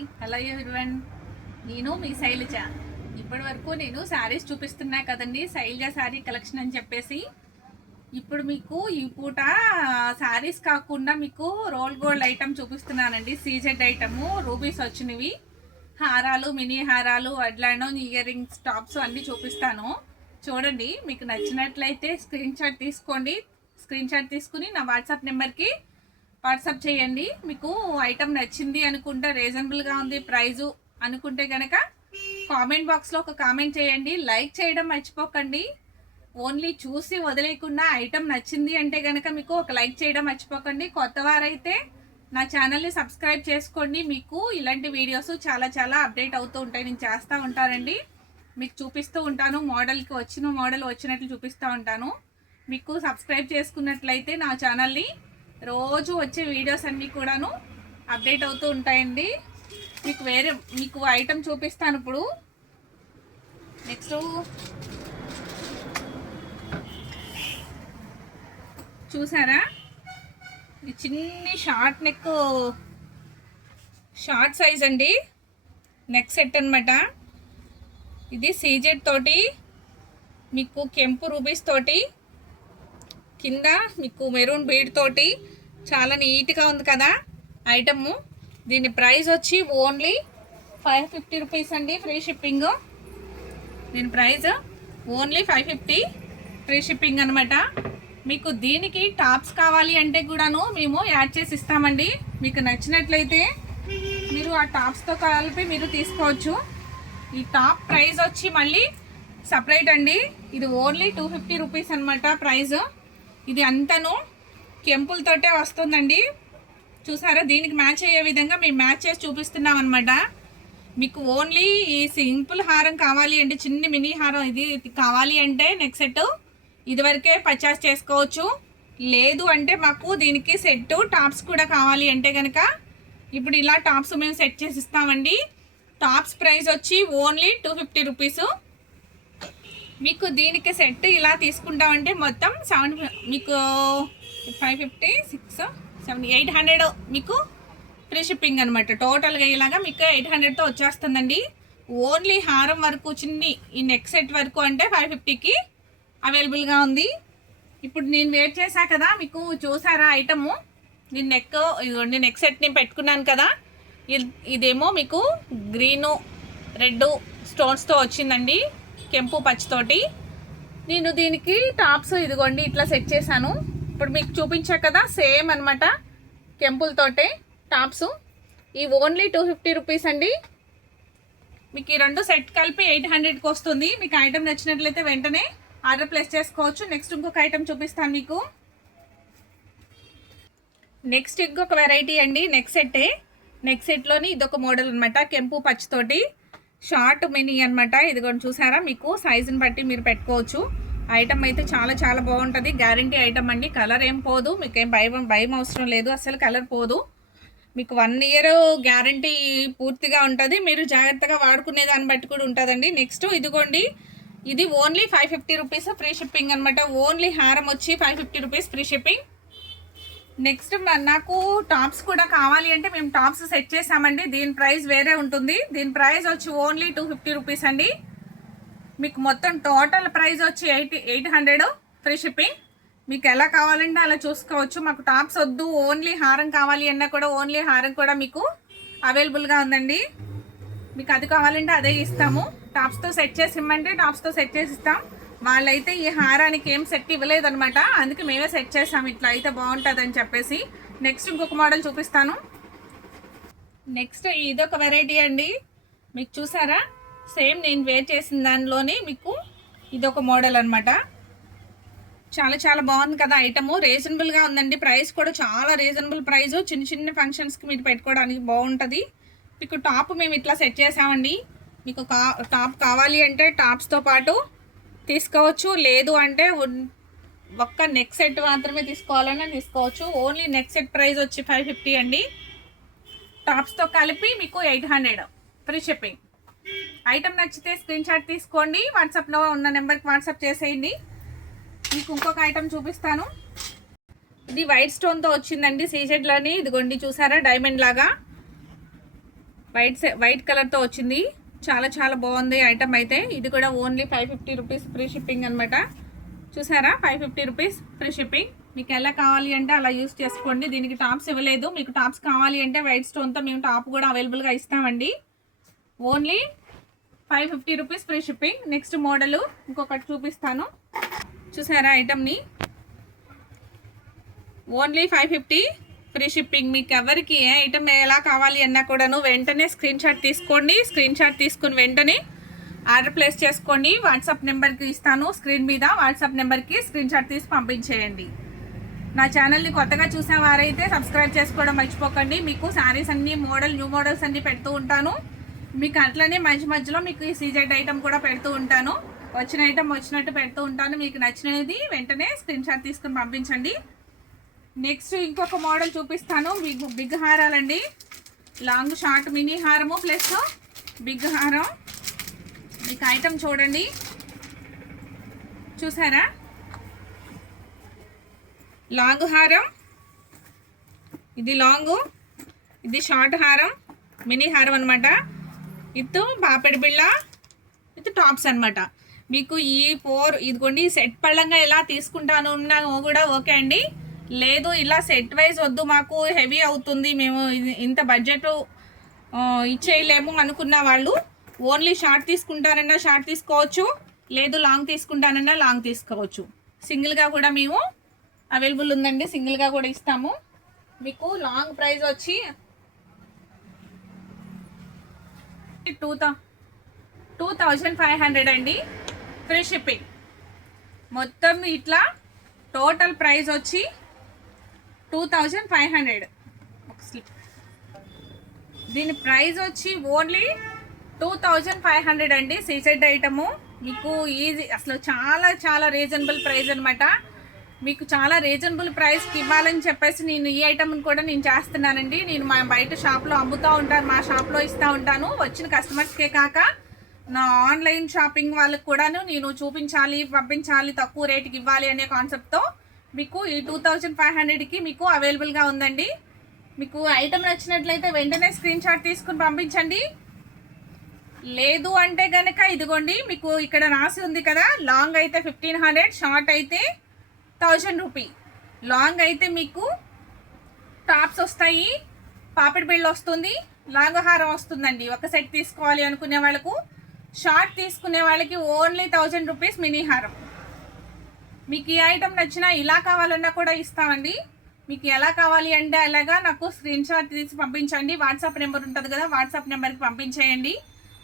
Hello everyone, నేను మీ శైలజ. ఇప్పటి వరకు నేను శారీస్ చూపిస్తున్నా కదండి, శైలజ శారీ కలెక్షన్ అని చెప్పేసి. ఇప్పుడు మీకు ఈ పూట శారీస్ కాకుండా మీకు రోల్ గోల్డ్ ఐటమ్ చూపిస్తున్నానండి. సీజెడ్ ఐటము రూబీస్ వచ్చినవి, హారాలు, మినీ హారాలు, అడ్లానో, ఇయర్ రింగ్స్, టాప్స్ అన్నీ చూపిస్తాను. చూడండి, మీకు నచ్చినట్లయితే స్క్రీన్ షాట్ తీసుకోండి. స్క్రీన్ షాట్ తీసుకుని నా వాట్సాప్ నెంబర్కి వాట్సాప్ చేయండి. మీకు ఐటమ్ నచ్చింది అనుకుంటే, రీజనబుల్గా ఉంది ప్రైజు అనుకుంటే కనుక కామెంట్ బాక్స్లో ఒక కామెంట్ చేయండి. లైక్ చేయడం మర్చిపోకండి. ఓన్లీ చూసి వదిలేకుండా ఐటమ్ నచ్చింది అంటే కనుక మీకు ఒక లైక్ చేయడం మర్చిపోకండి. కొత్త వారైతే నా ఛానల్ని సబ్స్క్రైబ్ చేసుకోండి. మీకు ఇలాంటి వీడియోస్ చాలా చాలా అప్డేట్ అవుతూ ఉంటాయి. నేను చేస్తూ ఉంటానండి, మీకు చూపిస్తూ ఉంటాను. మోడల్కి వచ్చిన మోడల్ వచ్చినట్లు చూపిస్తూ ఉంటాను. మీకు సబ్స్క్రైబ్ చేసుకున్నట్లయితే నా ఛానల్ని రోజు వచ్చే వీడియోస్ అన్నీ కూడాను అప్డేట్ అవుతూ ఉంటాయండి. మీకు ఐటమ్ చూపిస్తాను ఇప్పుడు. నెక్స్ట్ చూసారా, ఇది చిన్ని షార్ట్ నెక్, షార్ట్ సైజ్ అండి, నెక్ సెట్ అనమాట. ఇది సీజెడ్ తోటి, మీకు కెంపు రూబీస్ తోటి, కింద మీకు మెరూన్ బీడ్ తోటి చాలా నీట్గా ఉంది కదా ఐటమ్. దీని ప్రైస్ వచ్చి ఓన్లీ 550 రూపీస్ అండి, ఫ్రీ షిప్పింగ్. దీని ప్రైస్ ఓన్లీ 550, ఫ్రీ షిప్పింగ్ అనమాట. మీకు దీనికి టాప్స్ కావాలి అంటే కూడాను మేము యాడ్ చేసి ఇస్తామండి. మీకు నచ్చినట్లయితే మీరు ఆ టాప్స్తో కలిపి మీరు తీసుకోవచ్చు. ఈ టాప్ ప్రైస్ వచ్చి మళ్ళీ సపరేట్ అండి. ఇది ఓన్లీ 250 రూపీస్ అనమాట ప్రైస్. ఇది అంతను కెంపులతోటే వస్తుందండి. చూసారా, దీనికి మ్యాచ్ అయ్యే విధంగా మేము మ్యాచ్ చేసి చూపిస్తున్నాం అనమాట. మీకు ఓన్లీ ఈ సింపుల్ హారం కావాలి అంటే, చిన్ని మినీ హారం ఇది కావాలి అంటే నెక్ సెట్ ఇదివరకే పర్చేస్ చేసుకోవచ్చు. లేదు అంటే మాకు దీనికి సెట్ టాప్స్ కూడా కావాలి అంటే కనుక ఇప్పుడు ఇలా టాప్స్ మేము సెట్ చేసి ఇస్తామండి. టాప్స్ ప్రైస్ వచ్చి ఓన్లీ 250 రూపీస్. మీకు దీనికి సెట్ ఇలా తీసుకుంటామంటే మొత్తం మీకు 550, 6, 7, 800 మీకు ఫ్రీ షిప్పింగ్ అనమాట. టోటల్గా ఇలాగా మీకు 800తో వచ్చేస్తుందండి. ఓన్లీ హారం వరకు చిన్ని ఈ నెక్ సెట్ వరకు అంటే 550కి అవైలబుల్గా ఉంది. ఇప్పుడు నేను వేర్ చేశా కదా, మీకు చూసారా ఐటము. నేను ఇదిగోండి నెక్ సెట్ నేను పెట్టుకున్నాను కదా. ఇదేమో మీకు గ్రీను, రెడ్ స్టోన్స్తో వచ్చిందండి, కెంపు పచ్చితోటి. నేను దీనికి టాప్స్ ఇదిగోండి ఇట్లా సెట్ చేశాను. ఇప్పుడు మీకు చూపించా కదా, సేమ్ అనమాట కెంపులతోటే టాప్స్. ఈ ఓన్లీ 250 రూపీస్ అండి. మీకు ఈ రెండు సెట్ కలిపి 800కి వస్తుంది. మీకు ఐటమ్ నచ్చినట్లయితే వెంటనే ఆర్డర్ ప్లేస్ చేసుకోవచ్చు. నెక్స్ట్ ఇంకొక ఐటమ్ చూపిస్తాను మీకు. నెక్స్ట్ ఇంకొక వెరైటీ అండి, నెక్ సెట్టే. నెక్ సెట్లోని ఇదొక మోడల్ అనమాట, కెంపు పచ్చితోటి షార్ట్ మినీ అనమాట. ఇదిగోండి చూసారా, మీకు సైజుని బట్టి మీరు పెట్టుకోవచ్చు. ఐటమ్ అయితే చాలా చాలా బాగుంటుంది, గ్యారంటీ ఐటమ్ అండి. కలర్ ఏం పోదు, మీకు ఏం భయం అవసరం లేదు, అసలు కలర్ పోదు. మీకు 1 ఇయర్ గ్యారంటీ పూర్తిగా ఉంటుంది. మీరు జాగ్రత్తగా వాడుకునే దాన్ని బట్టి కూడా ఉంటుందండి. నెక్స్ట్ ఇదిగోండి, ఇది ఓన్లీ 550 రూపీస్, ఫ్రీ షిప్పింగ్ అనమాట. ఓన్లీ హారం వచ్చి 550 రూపీస్, ఫ్రీ షిప్పింగ్. నెక్స్ట్ నాకు టాప్స్ కూడా కావాలి అంటే మేము టాప్స్ సెట్ చేసామండి. దీని ప్రైస్ వేరే ఉంటుంది. దీని ప్రైస్ వచ్చి ఓన్లీ 250 రూపీస్ అండి. మీకు మొత్తం టోటల్ ప్రైస్ వచ్చి 800, ఫ్రీ షిప్పింగ్. మీకు ఎలా కావాలంటే అలా చూసుకోవచ్చు. మాకు టాప్స్ వద్దు, ఓన్లీ హారం కావాలి అన్నా కూడా ఓన్లీ హారం కూడా మీకు అవైలబుల్గా ఉందండి. మీకు అది కావాలంటే అదే ఇస్తాము. టాప్స్తో సెట్ చేసి ఇమ్మంటే టాప్స్తో సెట్ చేసి ఇస్తాం. వాళ్ళైతే ఈ హారానికి ఏం సెట్ ఇవ్వలేదన్నమాట, అందుకే మేమే సెట్ చేసాము. ఇట్లా అయితే బాగుంటుందని చెప్పేసి. నెక్స్ట్ ఇంకొక మోడల్ చూపిస్తాను. నెక్స్ట్ ఇదొక వెరైటీ అండి, మీకు చూసారా, సేమ్ నేను వేర్ చేసిన దానిలోనే మీకు ఇదొక మోడల్ అనమాట. చాలా చాలా బాగుంది కదా ఐటము. రీజనబుల్గా ఉందండి, ప్రైస్ కూడా చాలా రీజనబుల్ ప్రైస్. చిన్న చిన్న ఫంక్షన్స్కి మీరు పెట్టుకోవడానికి బాగుంటుంది. మీకు టాప్ మేము ఇట్లా సెట్ చేసామండి. మీకు టాప్ కావాలి అంటే టాప్స్తో పాటు తీసుకోవచ్చు. లేదు అంటే ఒక్క నెక్ సెట్ మాత్రమే తీసుకోవాలన్నా తీసుకోవచ్చు. ఓన్లీ నెక్ సెట్ ప్రైస్ వచ్చి 550 అండి. టాప్స్తో కలిపి మీకు 800, ఫ్రీ షిప్పింగ్. ఐటమ్ నచ్చితే స్క్రీన్ షాట్ తీసుకోండి, వాట్సాప్లో ఉన్న నెంబర్కి వాట్సాప్ చేసేయండి. మీకు ఇంకొక ఐటమ్ చూపిస్తాను. ఇది వైట్ స్టోన్తో వచ్చిందండి, సీజెడ్లోని. ఇదిగోండి చూసారా, డైమండ్ లాగా వైట్ కలర్తో వచ్చింది. చాలా చాలా బాగుంది ఐటమ్ అయితే. ఇది కూడా ఓన్లీ 550 రూపీస్ ఫ్రీ షిప్పింగ్ అనమాట. చూసారా, 550 రూపీస్ ఫ్రీ షిప్పింగ్. మీకు ఎలా కావాలి అంటే అలా యూస్ చేసుకోండి. దీనికి టాప్స్ ఇవ్వలేదు. మీకు టాప్స్ కావాలి అంటే వైట్ స్టోన్తో మేము టాప్ కూడా అవైలబుల్గా ఇస్తామండి. Only 550 rupees free shipping. Next model ఇంకొకటి చూపిస్తాను. చూసారా ఐటమ్ని, ఓన్లీ 550 ఫ్రీ షిప్పింగ్. మీకు ఎవరికి ఏ ఐటమ్ ఎలా కావాలి అన్నా కూడాను వెంటనే స్క్రీన్ షాట్ తీసుకోండి. స్క్రీన్ షాట్ తీసుకుని వెంటనే ఆర్డర్ ప్లేస్ చేసుకోండి. వాట్సాప్ నెంబర్కి ఇస్తాను స్క్రీన్ మీద. వాట్సాప్ నెంబర్కి స్క్రీన్ షాట్ తీసి పంపించేయండి. నా ఛానల్ని కొత్తగా చూసేవారైతే సబ్స్క్రైబ్ చేసుకోవడం మర్చిపోకండి. మీకు శారీస్ అన్ని న్యూ మోడల్స్ అన్ని పెడుతూ ఉంటాను. మీకు అట్లనే మధ్యలో మీకు ఈ సీజెడ్ ఐటమ్ కూడా పెడుతూ ఉంటాను. వచ్చిన ఐటమ్ వచ్చినట్టు పెడుతూ ఉంటాను. మీకు నచ్చినది వెంటనే స్క్రీన్ షాట్ తీసుకుని పంపించండి. నెక్స్ట్ ఇంకొక మోడల్ చూపిస్తాను. బిగ్ హారాలండి. లాంగ్ షార్ట్ మినీ హారము ప్లస్ బిగ్ హారం. మీకు ఐటమ్ చూడండి, చూసారా, లాంగ్ హారం, ఇది లాంగ్, ఇది షార్ట్ హారం, మినీ హారం అనమాట. ఇది పాపిడి బిళ్ళ, ఇది టాప్స్ అనమాట. మీకు ఈ ఇదిగోండి సెట్ పళ్ళంగా ఎలా తీసుకుంటాను కూడా ఓకే అండి. లేదు ఇలా సెట్ వైజ్ వద్దు, మాకు హెవీ అవుతుంది, మేము ఇంత బడ్జెట్ ఇచ్చేయలేము అనుకున్న వాళ్ళు ఓన్లీ షార్ట్ తీసుకుంటానన్నా షార్ట్ తీసుకోవచ్చు, లేదు లాంగ్ తీసుకుంటానన్నా లాంగ్ తీసుకోవచ్చు. సింగిల్గా కూడా మేము అవైలబుల్ ఉందండి, సింగిల్గా కూడా ఇస్తాము. మీకు లాంగ్ ప్రైస్ వచ్చి 2500 అండి ఫ్రీ షిప్పింగ్. మొత్తం ఇట్లా టోటల్ ప్రైస్ వచ్చి 2500. దీని ప్రైస్ వచ్చి ఓన్లీ 2500 అండి. సీసెడ్ ఐటము మీకు ఈజీ, అసలు చాలా చాలా రీజనబుల్ ప్రైస్ అనమాట. మీకు చాలా రీజనబుల్ ప్రైస్కి ఇవ్వాలని చెప్పేసి నేను ఈ ఐటమ్ని కూడా నేను చేస్తున్నానండి. నేను మా బయట షాప్లో అమ్ముతూ ఉంటాను, మా షాప్లో ఇస్తూ ఉంటాను. వచ్చిన కస్టమర్స్కే కాక నా ఆన్లైన్ షాపింగ్ వాళ్ళకి కూడాను నేను చూపించాలి, పంపించాలి, తక్కువ రేటుకి ఇవ్వాలి అనే కాన్సెప్ట్తో మీకు ఈ 2500కి మీకు అవైలబుల్గా ఉందండి. మీకు ఐటమ్ నచ్చినట్లయితే వెంటనే స్క్రీన్ షాట్ తీసుకుని పంపించండి. లేదు అంటే కనుక ఇదిగోండి, మీకు ఇక్కడ రాసి ఉంది కదా, లాంగ్ అయితే 1500, షార్ట్ అయితే 1000 రూపీ. లాంగ్ అయితే మీకు టాప్స్ వస్తాయి, పాపిడి బిళ్ళ వస్తుంది, లాంగ్ హారం వస్తుందండి. ఒక సెట్ తీసుకోవాలి అనుకునే వాళ్ళకు. షార్ట్ తీసుకునే వాళ్ళకి ఓన్లీ 1000 రూపీస్ మినీ హారం. మీకు ఈ ఐటమ్ నచ్చినా ఇలా కావాలన్నా కూడా ఇస్తామండి. మీకు ఎలా కావాలి అంటే అలాగా నాకు స్క్రీన్ షాట్ తీసి పంపించండి. వాట్సాప్ నెంబర్ ఉంటుంది కదా, వాట్సాప్ నెంబర్కి పంపించేయండి.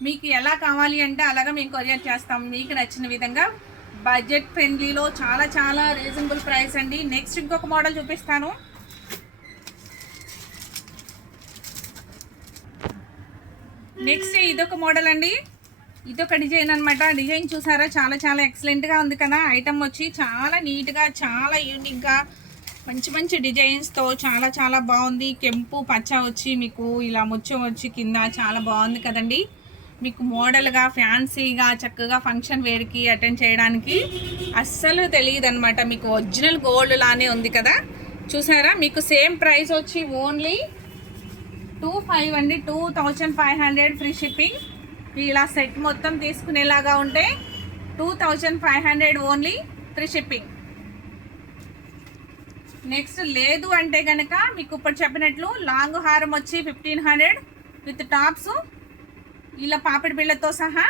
మీకు ఎలా కావాలి అంటే అలాగా మేము కొరియర్ చేస్తాం. మీకు నచ్చిన విధంగా బడ్జెట్ ఫ్రెండ్లీలో చాలా చాలా రీజనబుల్ ప్రైస్ అండి. నెక్స్ట్ ఇంకొక మోడల్ చూపిస్తాను. నెక్స్ట్ ఇదొక మోడల్ అండి, ఇదొక డిజైన్ అనమాట. డిజైన్ చూసారా, చాలా చాలా ఎక్సలెంట్గా ఉంది కదా. ఐటమ్ వచ్చి చాలా నీట్గా, చాలా యూనిక్గా, మంచి మంచి డిజైన్స్తో చాలా చాలా బాగుంది. కెంపు పచ్చ వచ్చి మీకు ఇలా ముత్యం వచ్చి కింద చాలా బాగుంది కదండి. మీకు మోడల్గా ఫ్యాన్సీగా చక్కగా ఫంక్షన్ వేర్కి అటెండ్ చేయడానికి అస్సలు తెలియదు అనమాట. మీకు ఒరిజినల్ గోల్డ్ లానే ఉంది కదా. చూసారా, మీకు సేమ్ ప్రైస్ వచ్చి ఓన్లీ 2500 అండి. 2500 ఫ్రీ షిప్పింగ్. ఇలా సెట్ మొత్తం తీసుకునేలాగా ఉంటే 2500 ఓన్లీ ఫ్రీ షిప్పింగ్. నెక్స్ట్ లేదు అంటే కనుక మీకు ఇప్పుడు చెప్పినట్లు లాంగ్ హారం వచ్చి 1500 విత్ టాప్స్, ఇలా పాపిడి బిళ్ళతో సహా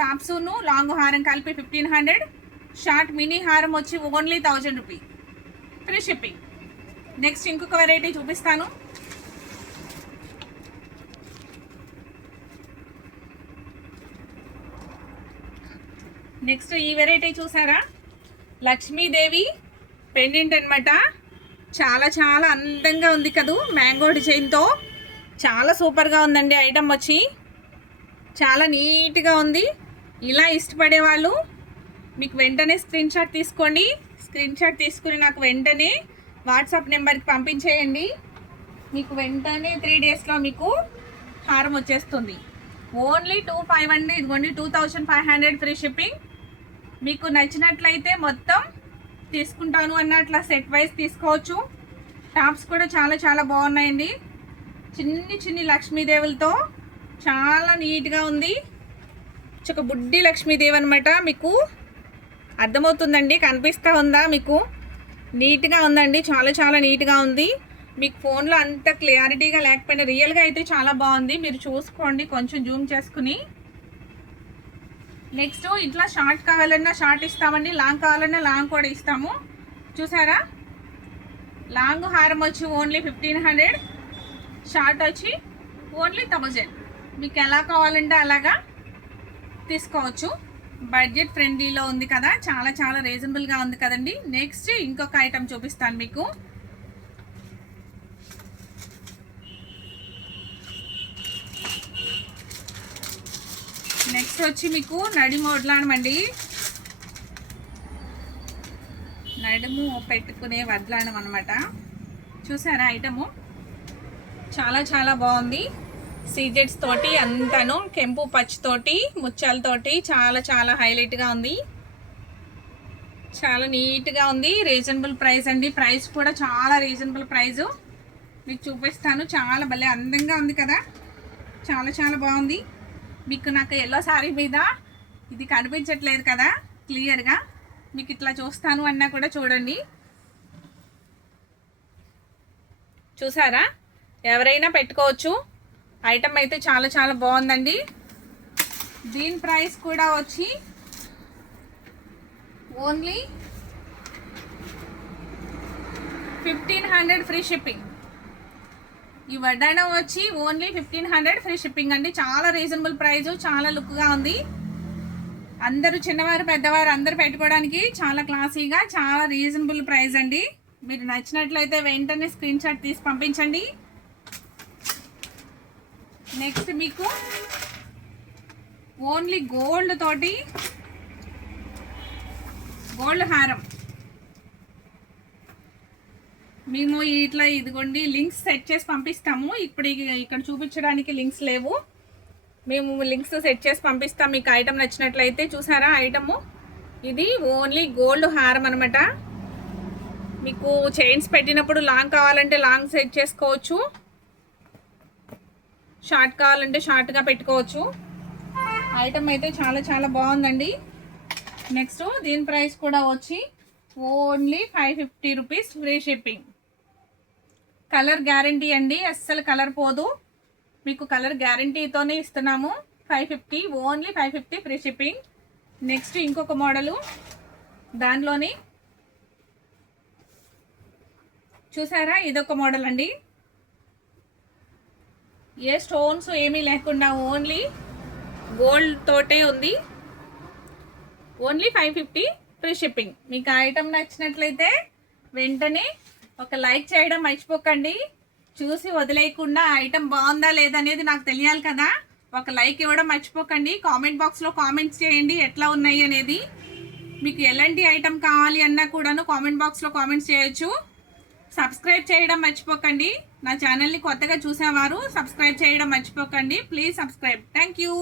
టాప్సును లాంగ్ హారం కలిపి 1500. షార్ట్ మినీ హారం వచ్చి only 1000 rupee free shipping. Next ఇంకొక వెరైటీ చూపిస్తాను. నెక్స్ట్ ఈ వెరైటీ చూసారా, లక్ష్మీదేవి పెండెంట్ అనమాట. చాలా చాలా అందంగా ఉంది కదూ, మ్యాంగో డిజైన్తో చాలా సూపర్గా ఉందండి. ఐటమ్ వచ్చి చాలా నీట్గా ఉంది. ఇలా ఇష్టపడే వాళ్ళు మీకు వెంటనే స్క్రీన్ షాట్ తీసుకోండి. స్క్రీన్ షాట్ తీసుకుని నాకు వెంటనే వాట్సాప్ నెంబర్కి పంపించేయండి. మీకు వెంటనే 3 డేస్లో మీకు హారం వచ్చేస్తుంది. ఓన్లీ 2500. ఇదిగోండి 2500 ఫ్రీ షిప్పింగ్. మీకు నచ్చినట్లయితే మొత్తం తీసుకుంటాను అన్నట్లా సెట్ వైజ్ తీసుకోవచ్చు. టాప్స్ కూడా చాలా చాలా బాగున్నాయండి. చిన్ని చిన్ని లక్ష్మీదేవులతో చాలా నీట్గా ఉంది. ఒక బుడ్డి లక్ష్మీదేవి అనమాట. మీకు అర్థమవుతుందండి, కనిపిస్తూ ఉందా మీకు? నీట్గా ఉందండి, చాలా చాలా నీట్గా ఉంది. మీకు ఫోన్లో అంత క్లారిటీగా లేకపోయినా రియల్గా అయితే చాలా బాగుంది. మీరు చూసుకోండి కొంచెం జూమ్ చేసుకుని. నెక్స్ట్ ఇట్లా షార్ట్ కావాలన్నా షార్ట్ ఇస్తామండి, లాంగ్ కావాలన్నా లాంగ్ కూడా ఇస్తాము. చూసారా, లాంగ్ హారం వచ్చి ఓన్లీ 1500, షార్ట్ వచ్చి ఓన్లీ 1000. మీకు ఎలా కావాలంటే అలాగా తీసుకోవచ్చు. బడ్జెట్ ఫ్రెండ్లీలో ఉంది కదా, చాలా చాలా రీజనబుల్గా ఉంది కదండి. నెక్స్ట్ ఇంకొక ఐటమ్ చూపిస్తాను మీకు. నెక్స్ట్ వచ్చి మీకు నడుము వడ్లానమండి. నడుము పెట్టుకునే వడ్లానం అనమాట. చూసారా ఐటము చాలా చాలా బాగుంది. సీజెట్స్ తోటి అంతాను కెంపు పచ్చితోటి ముత్యాలతోటి చాలా చాలా హైలైట్గా ఉంది. చాలా నీట్గా ఉంది. రీజనబుల్ ప్రైస్ అండి. ప్రైస్ కూడా చాలా రీజనబుల్ ప్రైజు. మీకు చూపిస్తాను. చాలా భలే అందంగా ఉంది కదా, చాలా చాలా బాగుంది. మీకు నాకు ఎల్లో శారీ మీద ఇది కనిపించట్లేదు కదా క్లియర్గా, మీకు ఇట్లా చూస్తాను అన్నా కూడా చూడండి. చూసారా, ఎవరైనా పెట్టుకోవచ్చు. ఐటమ్ అయితే చాలా చాలా బాగుందండి. దీని ప్రైస్ కూడా వచ్చి ఓన్లీ 1500 ఫ్రీ షిప్పింగ్. ఈ వడ్డాణం వచ్చి ఓన్లీ 1500 ఫ్రీ షిప్పింగ్ అండి. చాలా రీజనబుల్ ప్రైజు, చాలా లుక్గా ఉంది. అందరూ చిన్నవారు పెద్దవారు అందరు పెట్టుకోవడానికి చాలా క్లాసీగా, చాలా రీజనబుల్ ప్రైస్ అండి. మీరు నచ్చినట్లయితే వెంటనే స్క్రీన్ షాట్ తీసి పంపించండి. నెక్స్ట్ మీకు ఓన్లీ గోల్డ్ తోటి గోల్డ్ హారం. మేము ఇట్లా ఇదిగోండి లింక్స్ సెట్ చేసి పంపిస్తాము. ఇప్పుడు ఇక్కడ చూపించడానికి లింక్స్ లేవు, మేము లింక్స్ సెట్ చేసి పంపిస్తాం మీకు ఐటమ్ నచ్చినట్లయితే. చూసారా ఐటము, ఇది ఓన్లీ గోల్డ్ హారం అనమాట. మీకు చైన్స్ పెట్టినప్పుడు లాంగ్ కావాలంటే లాంగ్ సెట్ చేసుకోవచ్చు, షార్ట్ కావాలంటే షార్ట్గా పెట్టుకోవచ్చు. ఐటమ్ అయితే చాలా చాలా బాగుందండి. నెక్స్ట్ దీని ప్రైస్ కూడా వచ్చి only 550 rupees free shipping. Colour guarantee అండి, అస్సలు కలర్ పోదు. మీకు కలర్ గ్యారంటీతోనే ఇస్తున్నాము. 550, ఓన్లీ 550 ఫ్రీ షిప్పింగ్. నెక్స్ట్ ఇంకొక మోడలు, దానిలోని చూసారా ఇదొక మోడల్ అండి. ఏ స్టోన్స్ ఏమీ లేకుండా ఓన్లీ గోల్డ్ తోటే ఉంది. Only 550 free shipping. మీకు ఐటమ్ నచ్చినట్లయితే వెంటనే ఒక లైక్ చేయడం మర్చిపోకండి. చూసి వదిలేయకుండా ఐటమ్ బాగుందా లేదనేది నాకు తెలియాలి కదా, ఒక లైక్ ఇవ్వడం మర్చిపోకండి. కామెంట్ బాక్స్లో కామెంట్స్ చేయండి ఎట్లా ఉన్నాయి అనేది. మీకు ఎలాంటి ఐటమ్ కావాలి అన్నా కూడాను కామెంట్ బాక్స్లో కామెంట్స్ చేయొచ్చు. సబ్స్క్రైబ్ చేయడం మర్చిపోకండి. నా ఛానల్ని కొత్తగా చూసేవారు సబ్స్క్రైబ్ చేయడం మర్చిపోకండి. Please subscribe. Thank you.